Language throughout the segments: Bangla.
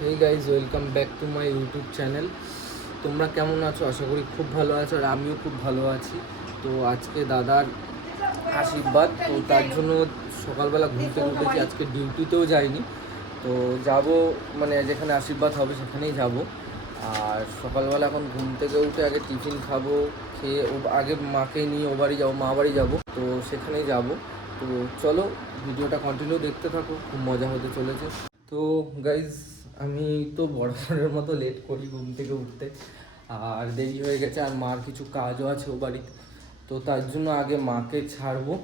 Hey guys, welcome back to my YouTube channel. তোমরা কেমন আছো? আশা করি খুব ভালো আছো, আর আমিও খুব ভালো আছি। তো আজকে দাদার আশীর্বাদ, তো তার জন্য সকালবেলা ঘুম থেকে উঠেছি। আজকে ডিউটিতেও যাইনি, তো যাব মানে যেখানে আশীর্বাদ হবে সেখানেই যাব। আর সকালবেলা এখন ঘুম থেকে উঠে আগে টিফিন খাবো, খেয়ে আগে মাকে নিয়ে ও বাড়ি যাবো, মা বাড়ি যাবো, তো সেখানেই যাব। তো চলো ভিডিওটা কন্টিনিউ দেখতে থাকো, খুব মজা হতে চলেছে। তো গাইজ, আমি তো বরাবরের মতো লেট করি ঘুম থেকে উঠতে, আর দেরি হয়ে গেছে, আর মার কিছু কাজও আছে ও বাড়িতে। তো তার জন্য আগে মাকে ছাড়বো,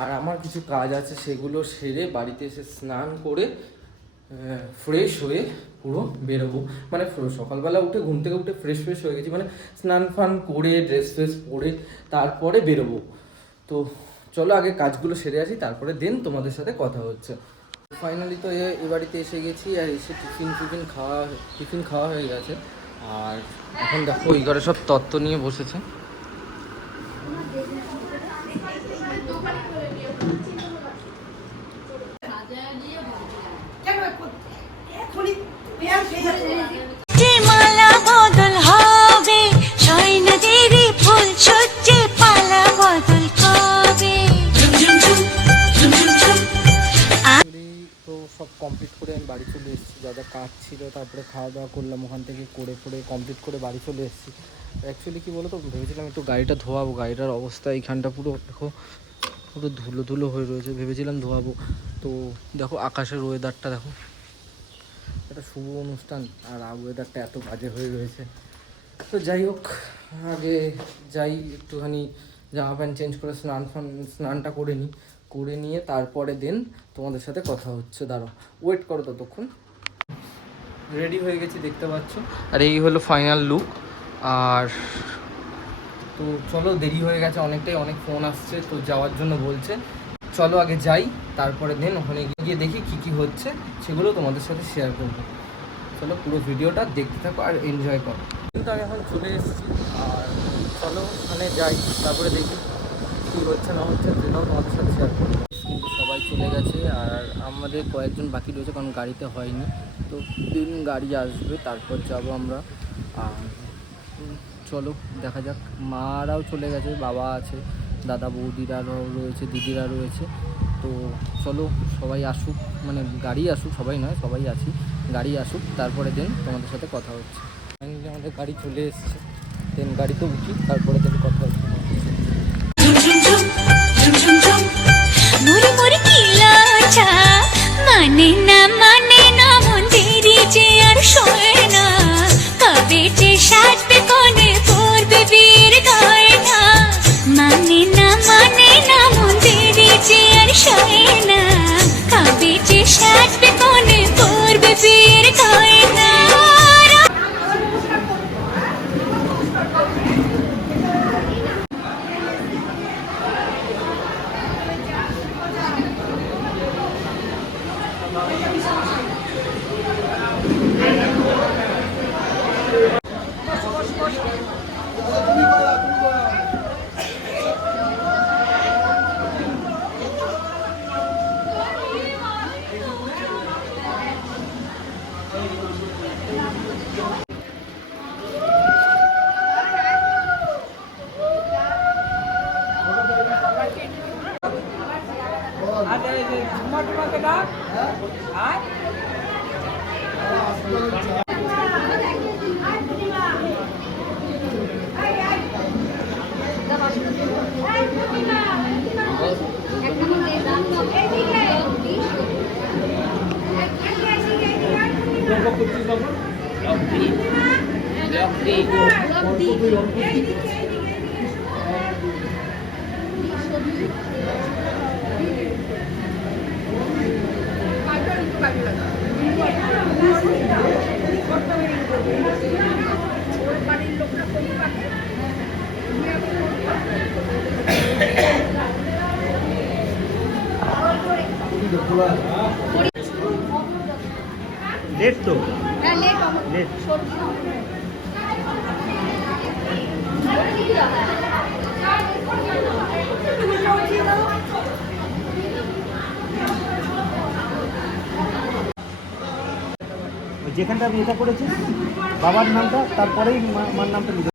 আর আমার কিছু কাজ আছে সেগুলো সেরে বাড়িতে এসে স্নান করে ফ্রেশ হয়ে পুরো বেরোবো। মানে সকালবেলা উঠে ঘুম থেকে উঠে ফ্রেশ হয়ে গেছি, মানে স্নান ফান করে ড্রেস ফ্রেস পরে তারপরে বেরোবো। তো চলো আগে কাজগুলো সেরে আসি, তারপরে দেন তোমাদের সাথে কথা হচ্ছে। ফাইনালি তো এ বাড়িতে এসে গেছি, আর এসে টিফিন খাওয়া হয়ে গেছে। আর এখন দেখো এই ঘরে সব তত্ত্ব নিয়ে বসেছে। তো সব কমপ্লিট করে আমি বাড়ি চলে এসেছি, যা যা কাজ ছিল তারপরে খাওয়া দাওয়া করলাম, ওখান থেকে করে কমপ্লিট করে বাড়ি চলে এসেছি। অ্যাকচুয়ালি কী বলো তো, ভেবেছিলাম একটু গাড়িটা ধোয়াবো, গাড়িটার অবস্থা এইখানটা পুরো দেখো, পুরো ধুলো ধুলো হয়ে রয়েছে, ভেবেছিলাম ধোয়াবো। তো দেখো আকাশের ওয়েদারটা দেখো, একটা শুভ অনুষ্ঠান আর ওয়েদারটা এত বাজে হয়ে রয়েছে। তো যাই হোক, আগে যাই একটুখানি জামা প্যান্ট চেঞ্জ করে স্নানটা করে নিয়ে তারপরে দেন তোমাদের সাথে কথা হচ্ছে। দাঁড়াও, ওয়েট করো ততক্ষণ। রেডি হয়ে গেছি দেখতে পাচ্ছ, আর এই হলো ফাইনাল লুক। আর তো চলো, দেরি হয়ে গেছে অনেকটাই, অনেক ফোন আসছে, তো যাওয়ার জন্য বলছে। চলো আগে যাই, তারপরে দেন ওখানে গিয়ে দেখি কী হচ্ছে, সেগুলো তোমাদের সাথে শেয়ার করবো। চলো পুরো ভিডিওটা দেখতে থাকো আর এনজয় করো। কিন্তু আমি এখন চলে এসেছি, আর চলো ওখানে যাই, তারপরে দেখি কী হচ্ছে না হচ্ছে, সেটাও তোমাদের সাথে শেয়ার করবো। কিন্তু সবাই চলে গেছে, আর আমাদের কয়েকজন বাকি রয়েছে, কারণ গাড়িতে হয়নি। তো দিন গাড়ি আসবে, তারপর যাব আমরা। আর চলো দেখা যাক। মারাও চলে গেছে, বাবা আছে, দাদা বৌদিরাও রয়েছে, দিদিরা রয়েছে। তো চলো সবাই আসুক, মানে গাড়ি আসুক, সবাই নয় সবাই আছি, গাড়ি আসুক, তারপরে দেন তোমাদের সাথে কথা হচ্ছে। ফাইনালি আমাদের গাড়ি চলে এসছে, দেন গাড়িতে উঠি, তারপরে দেন কথা হচ্ছে। মানে না মন্দিরে যে আর শোয় না, কবে যে সাজবে কোনে পড়বে বীর গয়না। মানে না মন্দিরে যে আর শোয় না, কবে যে সাজবে কোনে পড়বে বীর গয়না। লেট তো লেট। যেখানটা আমি এটা করেছি বাবার নামটা, তারপরেই মার নামটা লিখে।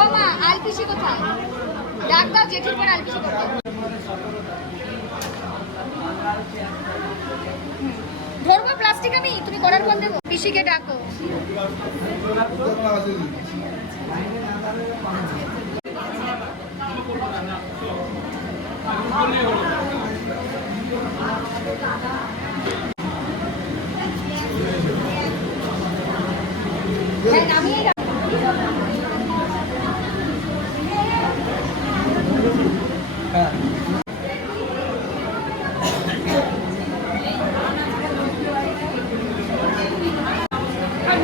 ও মা আলপিসি কোথায়? ডাক দাও জেঠির পর আলপিসি কোথায়? ধরবো প্লাস্টিক আমি, তুমি করার বল দেবো। পিসিকে ডাকো। হ্যাঁ নামিয়ে রাখো।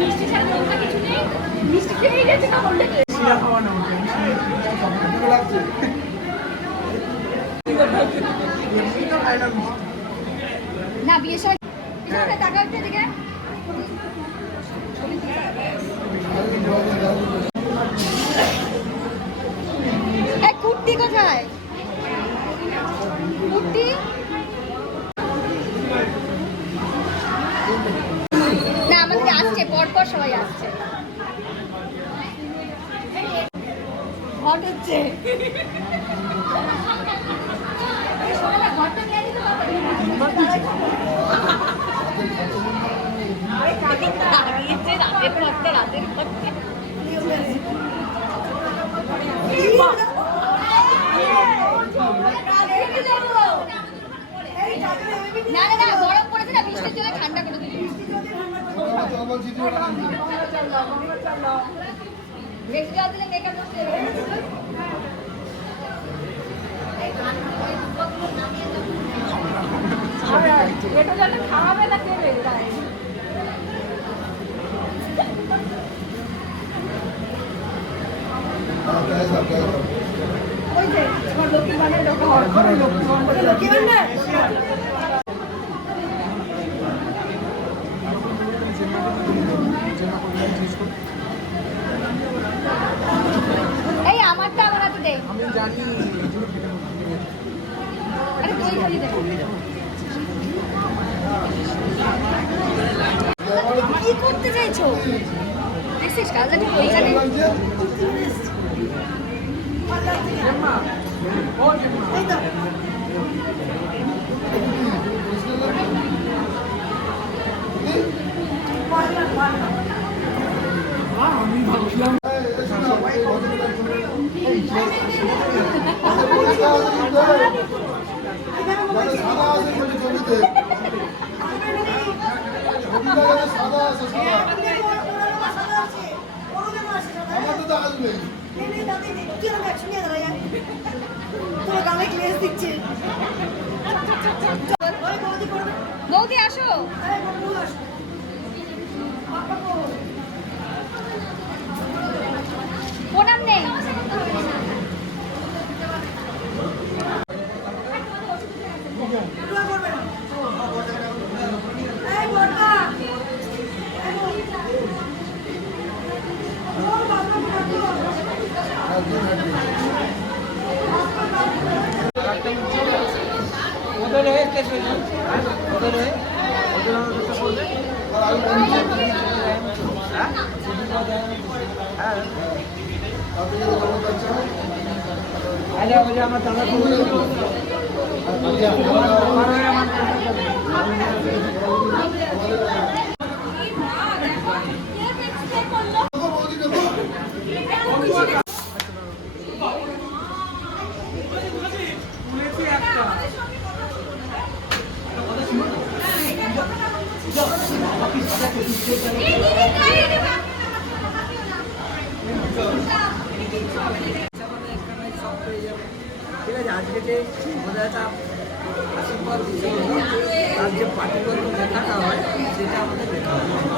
মিষ্টি ছাড়া অন্য কিছু নেই। মিষ্টি খেয়ে গেছে না বললে না বিয়ের সময় টাকা উঠতে দিকে কুর্তি কোথায়? কুর্তি না আমাদের আসছে, পরপর সবাই আসছে। হট হচ্ছে ঘরটা নিয়ে দিতে রাতের না না না গরম পড়েছে না, বৃষ্টির জন্য ঠান্ডা করে দিল। বেশি জল দিলে মেকআপ নষ্ট হয়ে যাবে। এটা জলে খাওয়াবে না কে রে? ওই যে আমার লক্ষ্মী বানের লক্ষ্মী বান্ডার এই আমারটা আমার হাতে দে। আমি জানি আরে তুই খালি দে। কি করতে চাইছো? দেখছিস কালকে ওইখানে আমি ভাবছিলাম বৌদি আসো। প্রণাম নেই। আমার দাদা ঠিক আছে। আজকে যে আমাদের একটা আশীর্বাদ তার যে পার্টিগত দেখাটা হয় সেটা আমাদের দেখা হয়।